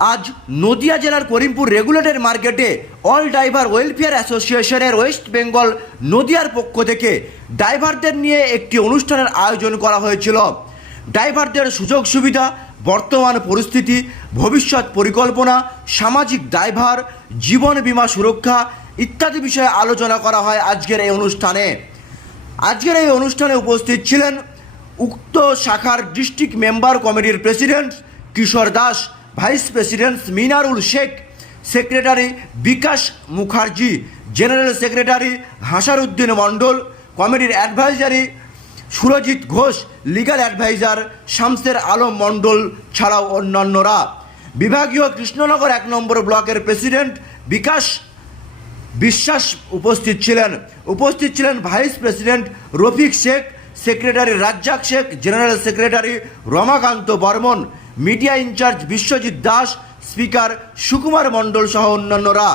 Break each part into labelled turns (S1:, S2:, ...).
S1: আজ নদিয়া জেলার করিমপুর রেগুলেটেড মার্কেটে অল ড্রাইভার ওয়েলফেয়ার অ্যাসোসিয়েশনের ওয়েস্ট বেঙ্গল নদিয়ার পক্ষ থেকে ড্রাইভারদের নিয়ে একটি অনুষ্ঠানের আয়োজন করা হয়েছিল। ড্রাইভারদের সুযোগ সুবিধা, বর্তমান পরিস্থিতি, ভবিষ্যৎ পরিকল্পনা, সামাজিক ড্রাইভার জীবন বীমা সুরক্ষা ইত্যাদি বিষয়ে আলোচনা করা হয় আজকের এই অনুষ্ঠানে। আজকের এই অনুষ্ঠানে উপস্থিত ছিলেন উক্ত শাখার ডিস্ট্রিক্ট মেম্বার কমিটির president Kishore Das vice president Minarul Sheikh secretary Bikash Mukherjee general secretary Hasaruddin Mondal কমিটির advisory Surajit Ghosh legal adviser Shamsher Alam Mondal ছাড়াও অন্যান্যরা। বিভাগীয় কৃষ্ণনগর এক নম্বর ব্লকের প্রেসিডেন্ট বিকাশ বিশ্বাস উপস্থিত ছিলেন। উপস্থিত ছিলেন vice president Rafiq Sheikh secretary Razzak Sheikh general secretary Ramakanta Barman media incharge Biswajit Das, speaker Sukumar Mondal সহ অন্যান্যরা।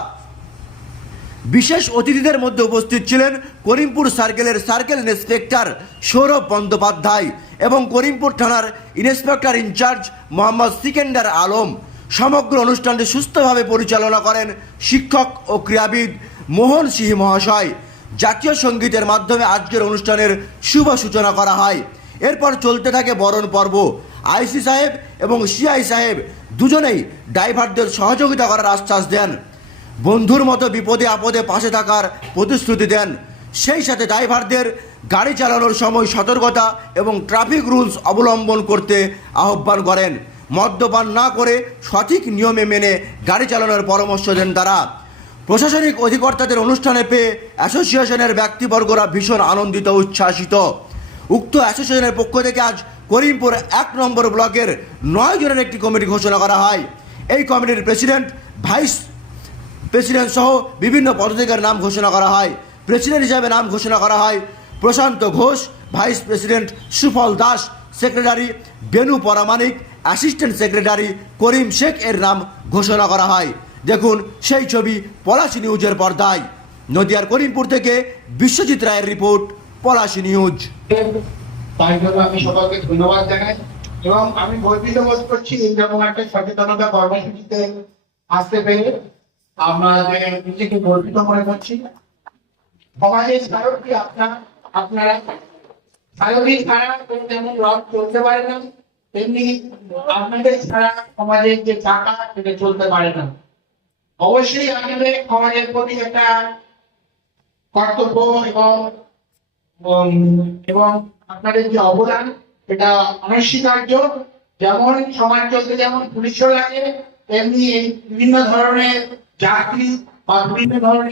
S1: বিশেষ অতিথিদের মধ্যে উপস্থিত ছিলেন করিমপুর সার্কেলের সার্কেল ইন্সপেক্টর সৌরভ বন্দ্যোপাধ্যায় এবং করিমপুর থানার ইন্সপেক্টর ইনচার্জ মোহাম্মদ সিকেন্ডার আলম। সমগ্র অনুষ্ঠানটি সুস্থভাবে পরিচালনা করেন শিক্ষক ও ক্রীড়াবিদ মোহন সিংহ মহাশয়। জাতীয় সঙ্গীতের মাধ্যমে আজকের অনুষ্ঠানের শুভ সূচনা করা হয়। এরপর চলতে থাকে বরণ পর্ব। আইসি সাহেব এবং সিআই সাহেব দুজনেই ড্রাইভারদের সহযোগিতা করার আশ্বাস দেন। বন্ধুর মতো বিপদে আপদে পাশে থাকার প্রতিশ্রুতি দেন। সেই সাথে ড্রাইভারদের গাড়ি চালানোর সময় সতর্কতা এবং ট্রাফিক রুলস অবলম্বন করতে আহ্বান করেন। মদ্যপান না করে সঠিক নিয়মে মেনে গাড়ি চালানোর পরামর্শ দেন তারা। প্রশাসনিক অধিকর্তাদের অনুষ্ঠানে পেয়ে অ্যাসোসিয়েশনের ব্যক্তিবর্গরা ভীষণ আনন্দিত উচ্ছ্বাসিত। উক্ত অ্যাসোসিয়েশনের পক্ষ থেকে আজ করিমপুর এক নম্বর ব্লকের নয় জনের একটি কমিটি ঘোষণা করা হয়। এই কমিটির প্রেসিডেন্ট, ভাইস প্রেসিডেন্ট সহ বিভিন্ন পদাধিকার নাম ঘোষণা করা হয়। প্রেসিডেন্ট হিসাবে নাম ঘোষণা করা হয় প্রশান্ত Ghosh, vice president Sufal Das, secretary Benu Paramanik, assistant secretary Karim Sheikh এর নাম ঘোষণা করা হয়। দেখুন, সেই ছবি পলাশি নিউজের পর্দায়। নদিয়ার করিমপুর থেকে বিশ্বজিৎ রায়ের রিপোর্ট। পলাশি নিউজ।
S2: জানাই এবং আমি গর্বিত বোধ করছি এইরকম একটা সচেতনতা কর্মসূচিতে আসতে পেরে। নিজেকে গর্বিত মনে করছি। সমাজের আপনার আপনারা ছাড়া তেমন রথ চলতে পারে না। তেমনি আপনাদের ছাড়া সমাজের যে চাকা, সেটা চলতে পারে না। অবশ্যই আপনাদের সমাজের প্রতি একটা কর্তব্য এবং এবং আপনাদের যে অবদান, এটা অনস্বীকার্য। যেমন সমাজ চলতে যেমন পুলিশও লাগে, তেমনি বিভিন্ন ধরনের চাকরি বা বিভিন্ন ধরনের